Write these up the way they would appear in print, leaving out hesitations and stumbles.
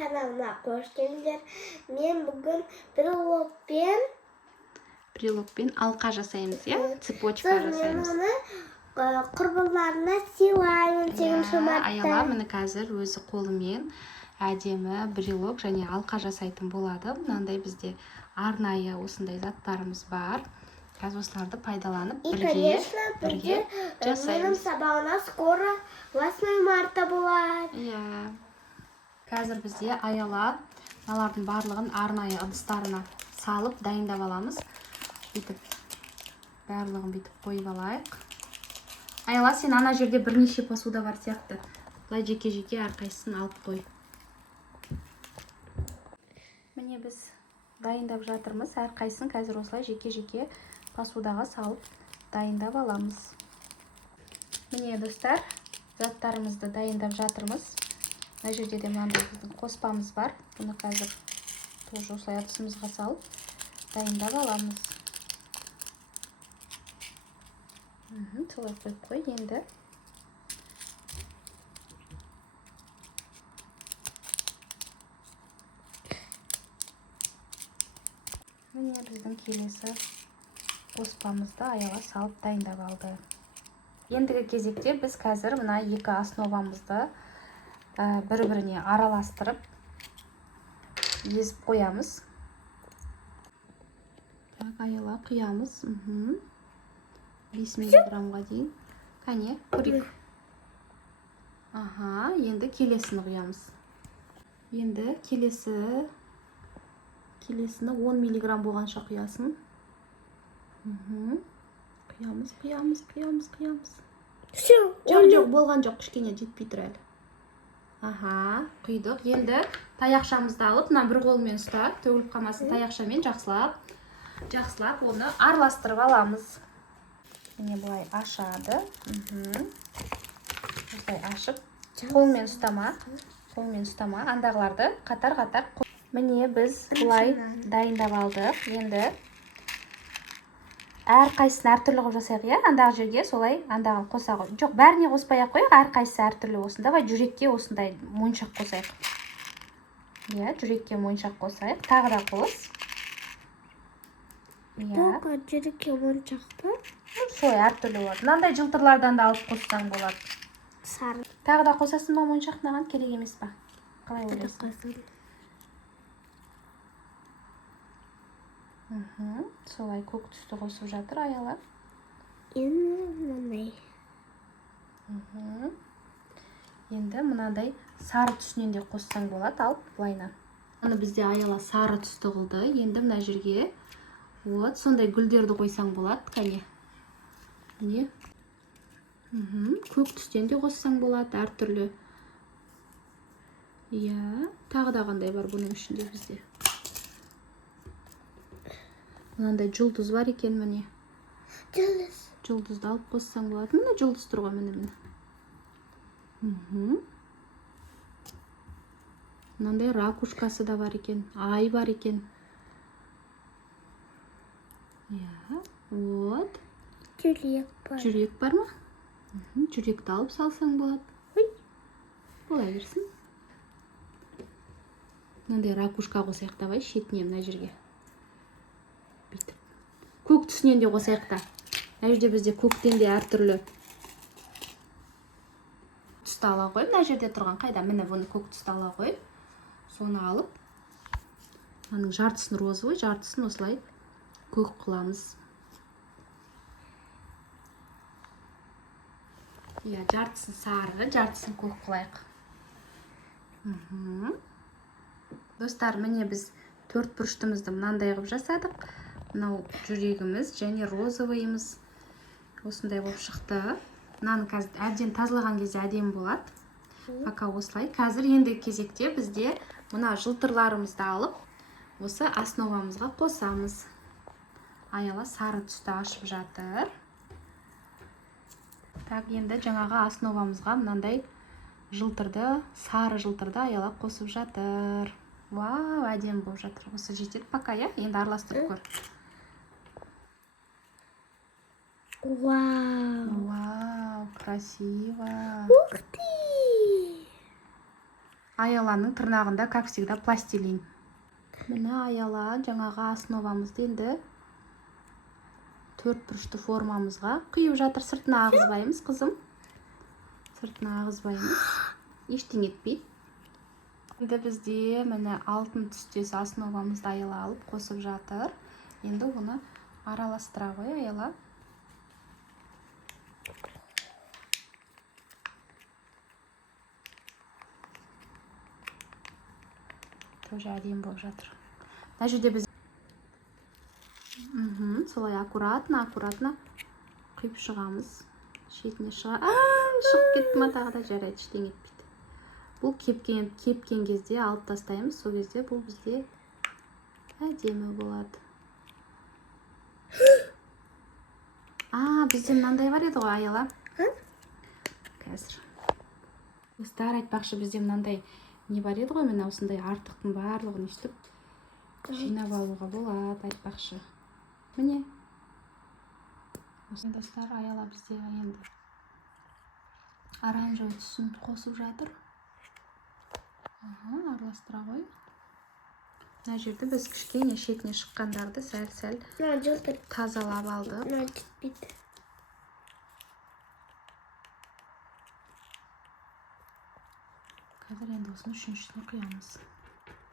каналыма қош келдіңдер. Мен бүгін брелокпен алқа жасаймыз, цепочка жасаймыз. Мен оны құрбыларына сыйлаймын 8 мартта. Аяла міне қазір өзі қолымен әдемі брелок және алқа жасайтын болады. Мынандай бізде арнайы осындай заттарымыз бар. Қазір осыларды пайдаланып бірге жасаймыз. Менің сабағына скоро 8 мартта болады. Қазір бізде Аяла мыналардың барлығын арнайы ыдыстарына салып дайындап аламыз. Барлығын бүйтіп қойып алайық. Аяла, сен ана жерде бірнеше посуда бар сияқты. Бұлай жеке-жеке әрқайсысын алып қой. Міне біз дайындап жатырмыз. Әрқайсысын қазір осылай жеке-жеке посудаға салып дайындап аламыз. Міне достар, заттарымызды дайындап жатырмыз. Мына жерде де мынандай біздің қоспамыз бар. Бұны қазір тоже осылай ыдысымызға салып дайындап аламыз. Солай қойып қой енді. Міне біздің келесі қоспамызды Аяла салып дайындап алды. Ендігі кезекте біз қазір мына екі основамызды бір-біріне араластырып езіп қоямыз. Аяла құямыз. 5 миллиграммға дейін. Кәне, көрейік. Енді келесіні құямыз. Енді келесіні 10 миллиграмм болғанша құясын. Құямыз. Жоқ, болған жоқ, кішкене жетпей тұр әлі. Құйдық. Енді таяқшамызды алып, мына бір қолмен ұстап, төгіліп қалмасын, таяқшамен жақсылап оны араластырып аламыз. Міне бұлай ашады. Бұлай ашып, қолмен ұстама, андағыларды қатар-қатар. Міне біз бұлай дайындап алдық. Енді әрқайсысын әртүрлі қылып жасайық, андағы жерге солай андағын қоса қой. Жоқ, бәріне қоспай ақ қояйық, әрқайсысы әртүрлі болсын. Давай жүрекке осындай моншақ қосайық. Жүрекке моншақ қосайық. Тағы да қос. Жүрекке моншақ па? Солай әртүрлі болады. Мынандай жылтырлардан да алып қоссаң болады. Сары. Тағы да қосасын ба моншақ, маған керек емес па? Қалай ойлайсың? Солай көк түсті қосып жатыр Аяла. Енді мынандай сары түсінен де қоссаң болады, алып бұлайна. Оны бізде Аяла сары түсті қылды. Енді мына жерге сондай гүлдерді қойсаң болады, кәне. Көк түстен де қоссаң болады, әртүрлі. Тағы да қандай бар бұның ішінде бізде. Мынандай жұлдыз бар екен, міне. Жұлдызды алып қоссаң болады. Міне жұлдыз тұрға, міне. Мынандай ракушкасы да бар екен, ай бар екен. Жүрек бар ма? Жүректі алып салсаң болады. Бола берсін. Мынандай ракушка қосайық та, шетіне мына жерге. Көк түсінен де қосайық та. Мына жерде бізде көктен де әртүрлі түсті ала қой. Мына жерде тұрған қайда? Міне бұны көк түсті ала қой. Соны алып, оның жартысын розовый, жартысын осылай көк қыламыз. Жартысын сары, жартысын көк қылайық. Достар, міне біз 4 бұрыштымызды мынандай қылып жасадық. Мынау жүрегіміз және розовыйымыз осындай болып шықты. Мынаны қазір әбден тазалаған кезде әдемі болады. Пока осылай. Қазір енді кезекте бізде мына жылтырларымызды алып, осы основамызға қосамыз. Аяла сары түсті ашып жатыр. Енді жаңағы основамызға мынандай жылтырды, сары жылтырды Аяла қосып жатыр. Вау, әдемі болып жатыр. Осы жетеді пока, енді араластырып көр. Вау, красиво. Ух ты! Аяланың тырнағында, как всегда, пластилин. Міне Аяла жаңағы основамызды енді 4 бұрышты формамызға құйып жатыр. Сыртына ағызбаймыз, қызым. Сыртына ағызбаймыз. Ештеңе етпейді. Енді бізде міне алтын түстес основамызды Аяла алып қосып жатыр. Енді оны араластыра ғой, Аяла. Тоже әдемі болып жатыр. Мына жерде біз солай аккуратно құйып шығамыз. Шетіне шығып кетті ма, тағы да жарайды, ештеңе етпейді. Бұл кепкен кезде алып тастаймыз, сол кезде бұл бізде әдемі болады. Бізде мынандай бар еді ғой, Аяла. Қазір. Достар, айтпақшы, бізде мынандай не бар еді ғой, міне осындай артықтың барлығын естіп жинап алуға болады, айтпақшы. Міне. Достар, Аяла бізде енді оранжевый түсін қосып жатыр. Араластыра ғой. Мына жерде біз кішкене шетіне шыққандарды сәл-сәл тазалап алдық. Қазір енді осыны үшіншісіне құямыз.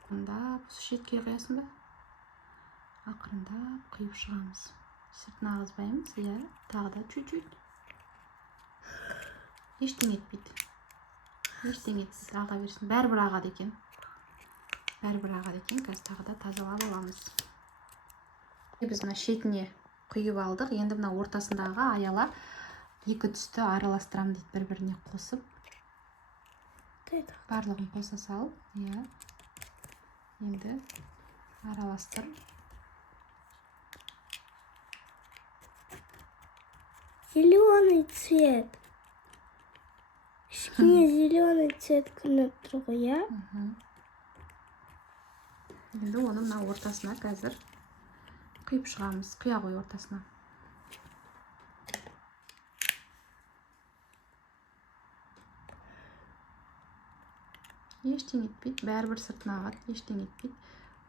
Ақырындап, шетке құясың ба? Ақырындап құйып шығамыз. Сыртына ағызбаймыз, тағы да чуть-чуть. Ештеңе етпейді. Аға берсін. Бәрібір ағады екен. Қазір тағы да тазалап аламыз. Біз мына шетіне құйып алдық. Енді мына ортасындағы Аяла екі түсті араластырам дейді, бір-біріне қосып. Барлығын қоса салып, енді араластыр. Зеленый цвет. Кішкене зеленый цвет көрініп тұр ғой, Енді оны мына ортасына қазір құйып шығамыз. Құя ғой ортасына. Ештеңе етпейді, бәрібір сыртына ағады, ештеңе етпейді.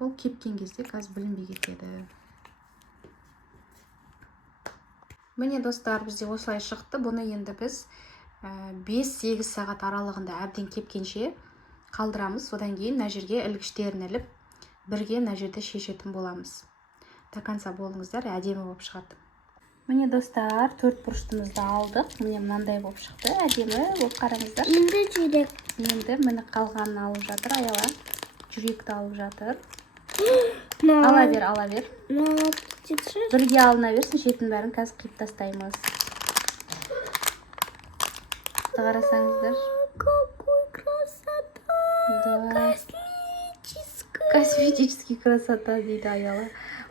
Ол кепкен кезде қазір білінбей кетеді. Міне достар, бізде осылай шықты. Бұны енді біз 5-8 сағат аралығында әбден кепкенше қалдырамыз. Одан кейін мына жерге ілгіштерін іліп, бірге мына жерде шешетін боламыз. До конца болыңыздар, әдемі болып шығады. Міне достар, 4 бұрыштымызды алдық. Міне мынандай болып шықты, әдемі болып қараңыздар. Енді жүрек. Енді міне қалғанын алып жатыр, Аяла. Жүректі алып жатыр. Ала бер. Бірге алына берсін, шетін бәрін қазір қиып тастаймыз. Қарасаңыздар. Какой красота! Косметический красота дейді Аяла.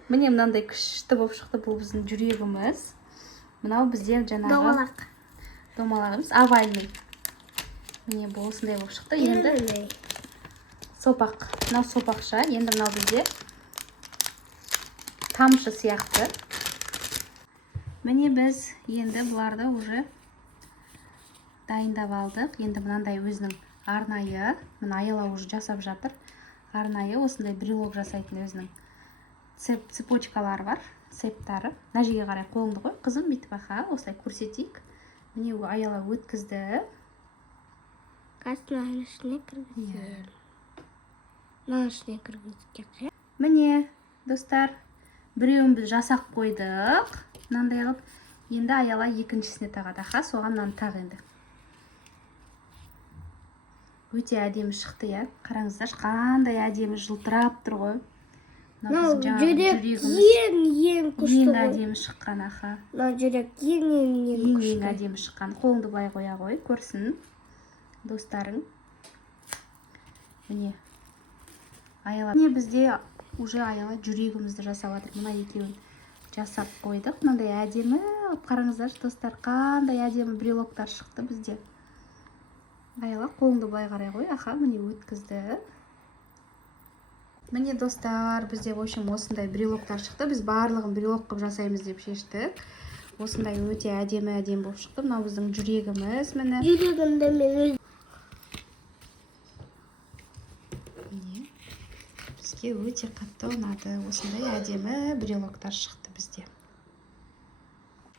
Міне мынандай күшті болып шықты, бұл біздің жүрегіміз. Мынау бізде жаңағы домалағымыз овальный. Міне бұл осындай болып шықты. Енді сопақ. Мынау сопақша. Енді мынау бізде тамшы сияқты. Міне біз енді бұларды уже дайындап алдық. Енді мынандай өзінің арнайы, мына Аяла уже жасап жатыр. Арнайы осындай брелок жасайтын өзінің цепочкалар бар, цептары. Мына жерге қарай қолыңды қой, қызым, бүйтіп осылай көрсетейік. Міне Аяла өткізді. Қасына кіргізген. Міне достар, біреуін біз жасап қойдық. Мынандай қылып, енді Аяла екіншісіне тағады. Соған мынаны тақ енді. Өте әдемі шықты, қараңыздар, қандай әдемі жылтырап тұр ғой. Жүрек ең күшті ғой. Әдемі шыққан, Жүрек ең күшті. Әдемі шыққан. Қолыңды былай қоя ғой, көрсін достарың. Міне Аяла. Міне бізде уже Аяла жүрегімізді жасап жатыр. Мына екеуін жасап қойдық. Мынандай әдемі, қараңыздар достар, қандай әдемі брелоктар шықты бізде. Аяла, қолыңды былай қарай қой, міне өткізді. Міне достар, бізде в общем осындай брелоктар шықты. Біз барлығын брелок қып жасаймыз деп шештік. Осындай өте әдемі болып шықты. Мынау біздің жүрегіміз, міне. Жүрегімді мен міне бізге өте қатты ұнады. Осындай әдемі брелоктар шықты бізде.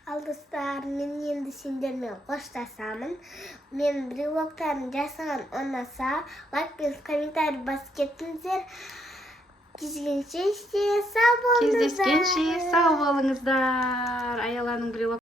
Ал достар, мен енді сендермен қоштасамын. Мен брелоктарын жасаған ұнаса, лайк пен комментарий басып кетіңіздер. Кездескенше сау болыңыздар. Кездескенше сау болыңыздар. Аяланың брелок